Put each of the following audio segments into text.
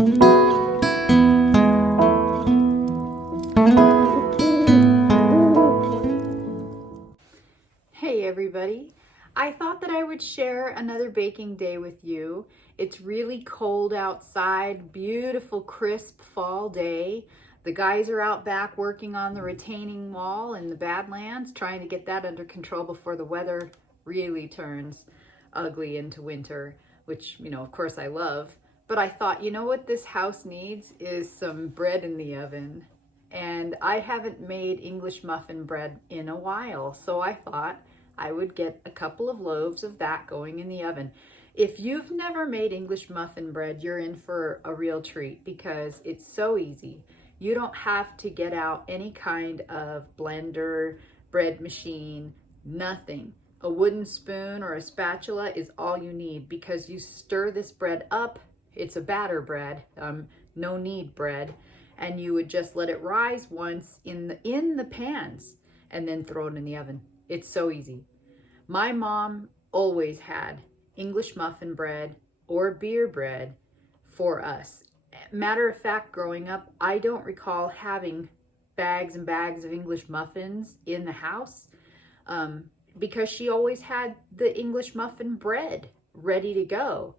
Hey everybody, I thought that I would share another baking day with you. It's really cold outside, beautiful crisp fall day. The guys are out back working on the retaining wall in the Badlands, trying to get that under control before the weather really turns ugly into winter, which, of course I love. But I thought, what this house needs is some bread in the oven. And I haven't made English muffin bread in a while, so I thought I would get a couple of loaves of that going in the oven. If you've never made English muffin bread, you're in for a real treat because it's so easy. You don't have to get out any kind of blender, bread machine, nothing. A wooden spoon or a spatula is all you need because you stir this bread up. It's a batter bread, no knead bread. And you would just let it rise once in the pans and then throw it in the oven. It's so easy. My mom always had English muffin bread or beer bread for us. Matter of fact, growing up, I don't recall having bags and bags of English muffins in the house because she always had the English muffin bread ready to go.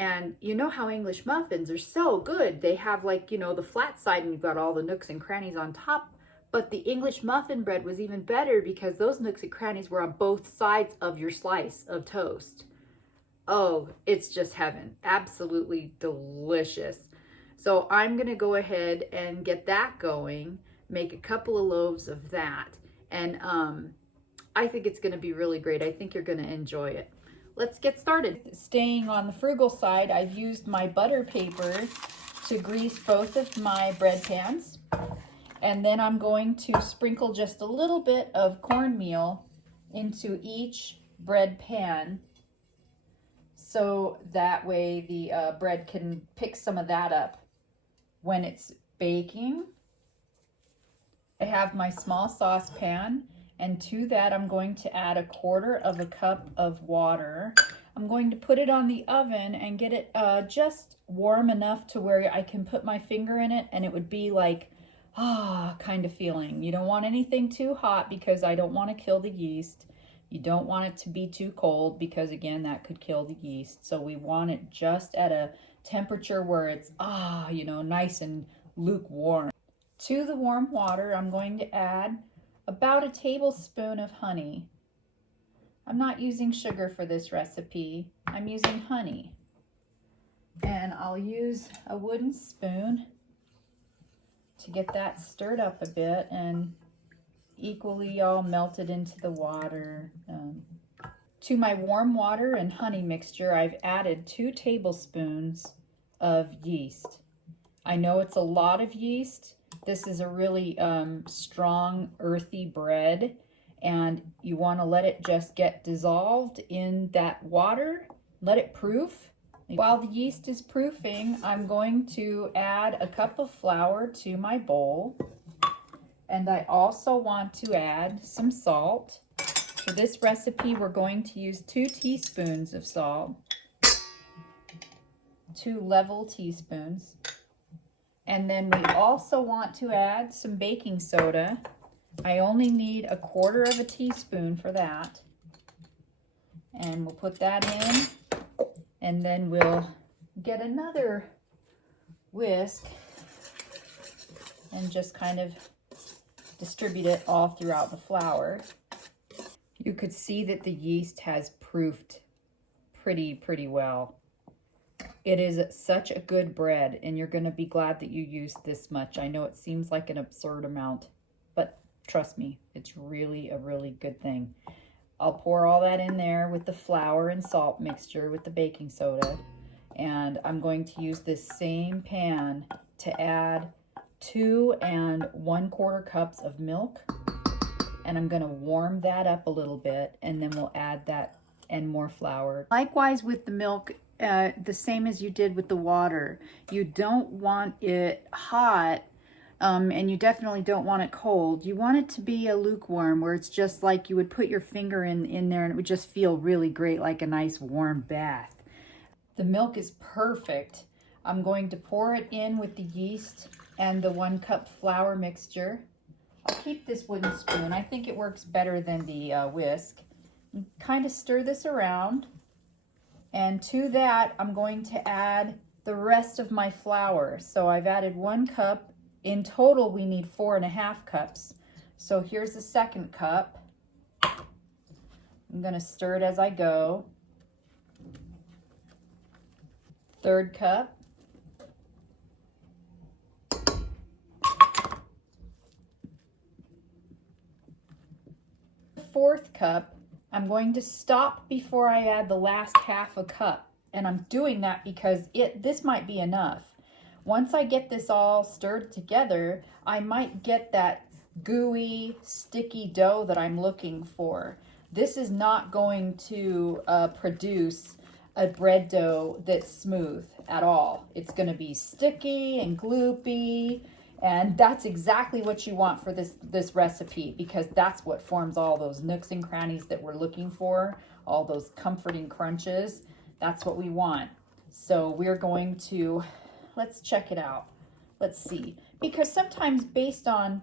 And you know how English muffins are so good. They have the flat side and you've got all the nooks and crannies on top. But the English muffin bread was even better because those nooks and crannies were on both sides of your slice of toast. Oh, it's just heaven. Absolutely delicious. So I'm going to go ahead and get that going, make a couple of loaves of that. And I think it's going to be really great. I think you're going to enjoy it. Let's get started. Staying on the frugal side, I've used my butter paper to grease both of my bread pans. And then I'm going to sprinkle just a little bit of cornmeal into each bread pan so that way the bread can pick some of that up when it's baking. I have my small saucepan. And to that, I'm going to add 1/4 of a cup of water. I'm going to put it on the oven and get it just warm enough to where I can put my finger in it and it would be like, kind of feeling. You don't want anything too hot because I don't want to kill the yeast. You don't want it to be too cold because, again, that could kill the yeast. So we want it just at a temperature where it's, nice and lukewarm. To the warm water, I'm going to add about 1 tablespoon of honey. I'm not using sugar for this recipe. I'm using honey. And I'll use a wooden spoon to get that stirred up a bit and equally all melted into the water. To my warm water and honey mixture, I've added 2 tablespoons of yeast. I know it's a lot of yeast. This is a really strong, earthy bread, and you want to let it just get dissolved in that water. Let it proof. While the yeast is proofing, I'm going to add a cup of flour to my bowl, and I also want to add some salt. For this recipe, we're going to use 2 teaspoons of salt, 2 level teaspoons. And then we also want to add some baking soda. I only need 1/4 of a teaspoon for that. And we'll put that in. And then we'll get another whisk and just kind of distribute it all throughout the flour. You could see that the yeast has proofed pretty well. It is such a good bread, and you're going to be glad that you used this much. I know it seems like an absurd amount, but trust me, it's really a really good thing. I'll pour all that in there with the flour and salt mixture with the baking soda, and I'm going to use this same pan to add 2 1/4 cups of milk, and I'm going to warm that up a little bit, and then we'll add that and more flour. Likewise with the milk, the same as you did with the water. You don't want it hot, and you definitely don't want it cold. You want it to be a lukewarm, where it's just like you would put your finger in there and it would just feel really great, like a nice warm bath. The milk is perfect. I'm going to pour it in with the yeast and the 1 cup flour mixture. I'll keep this wooden spoon. I think it works better than the whisk. Kind of stir this around. And to that, I'm going to add the rest of my flour. So I've added 1 cup. In total, we need 4.5 cups. So here's the 2nd cup. I'm going to stir it as I go. 3rd cup. 4th cup. I'm going to stop before I add the last 1/2 cup. And I'm doing that because this might be enough. Once I get this all stirred together, I might get that gooey, sticky dough that I'm looking for. This is not going to produce a bread dough that's smooth at all. It's going to be sticky and gloopy, and that's exactly what you want for this recipe, because that's what forms all those nooks and crannies that we're looking for, all those comforting crunches. That's what we want. So we're going to, let's check it out. Let's see, because sometimes based on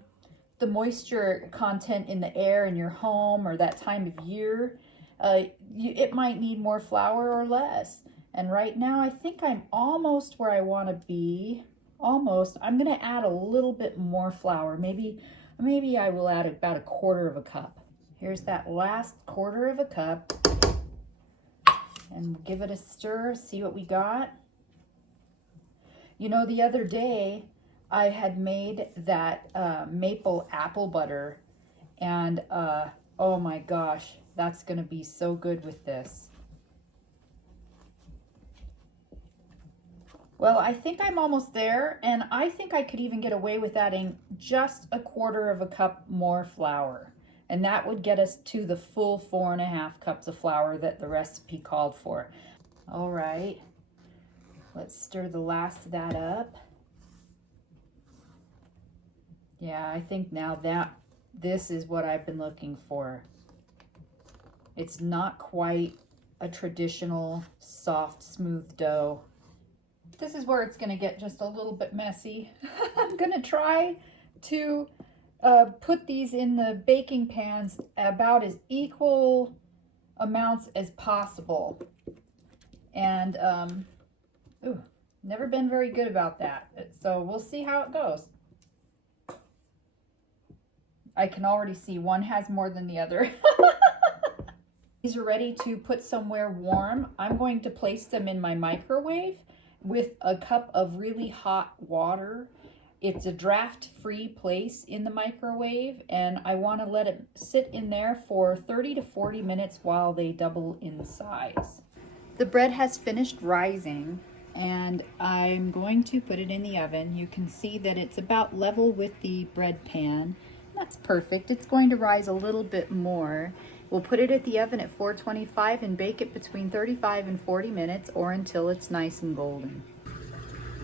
the moisture content in the air in your home or that time of year, it might need more flour or less. And right now I think I'm almost where I want to be. Almost. I'm going to add a little bit more flour. Maybe I will add about 1/4 cup. Here's that last 1/4 cup. And give it a stir, see what we got. You know, the other day I had made that maple apple butter, and oh my gosh, that's going to be so good with this. Well, I think I'm almost there, and I think I could even get away with adding just 1/4 cup more flour. And that would get us to the full 4.5 cups of flour that the recipe called for. All right, let's stir the last of that up. Yeah, I think now that this is what I've been looking for. It's not quite a traditional soft, smooth dough. This is where it's going to get just a little bit messy. I'm going to try to put these in the baking pans about as equal amounts as possible. And never been very good about that. So we'll see how it goes. I can already see one has more than the other. These are ready to put somewhere warm. I'm going to place them in my microwave with a cup of really hot water. It's a draft-free place in the microwave, and I want to let it sit in there for 30 to 40 minutes while they double in size. The bread has finished rising, and I'm going to put it in the oven. You can see that it's about level with the bread pan. That's perfect. It's going to rise a little bit more. We'll put it at the oven at 425 and bake it between 35 and 40 minutes or until it's nice and golden.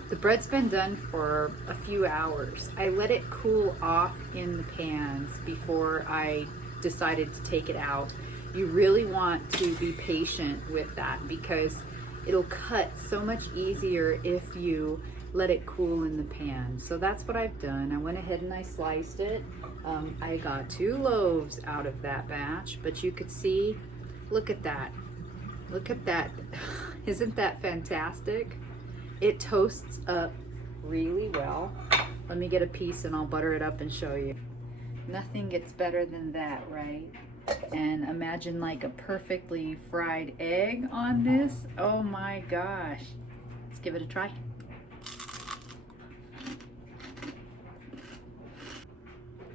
The bread's been done for a few hours. I let it cool off in the pans before I decided to take it out. You really want to be patient with that because it'll cut so much easier if you let it cool in the pan. So that's what I've done. I went ahead and I sliced it. I got 2 loaves out of that batch, but you could see, look at that. Look at that. Isn't that fantastic? It toasts up really well. Let me get a piece and I'll butter it up and show you. Nothing gets better than that, right? And imagine like a perfectly fried egg on this. Oh my gosh. Let's give it a try.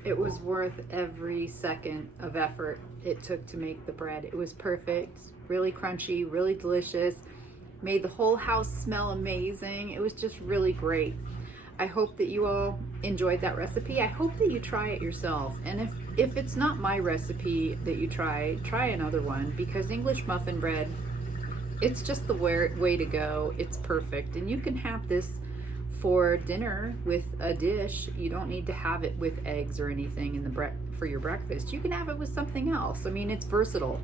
It was worth every second of effort it took to make the bread. It was perfect, really crunchy, really delicious, made the whole house smell amazing. It was just really great. I hope that you all enjoyed that recipe. I hope that you try it yourself. And if it's not my recipe that you try another one, because English muffin bread, it's just the way to go. It's perfect. And you can have this for dinner with a dish. You don't need to have it with eggs or anything in the for your breakfast. You can have it with something else. I mean, it's versatile.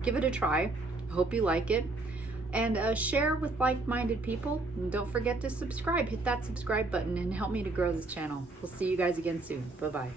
Give it a try. I hope you like it. and share with like-minded people. And don't forget to subscribe. Hit that subscribe button and help me to grow this channel. We'll see you guys again soon. Bye-bye.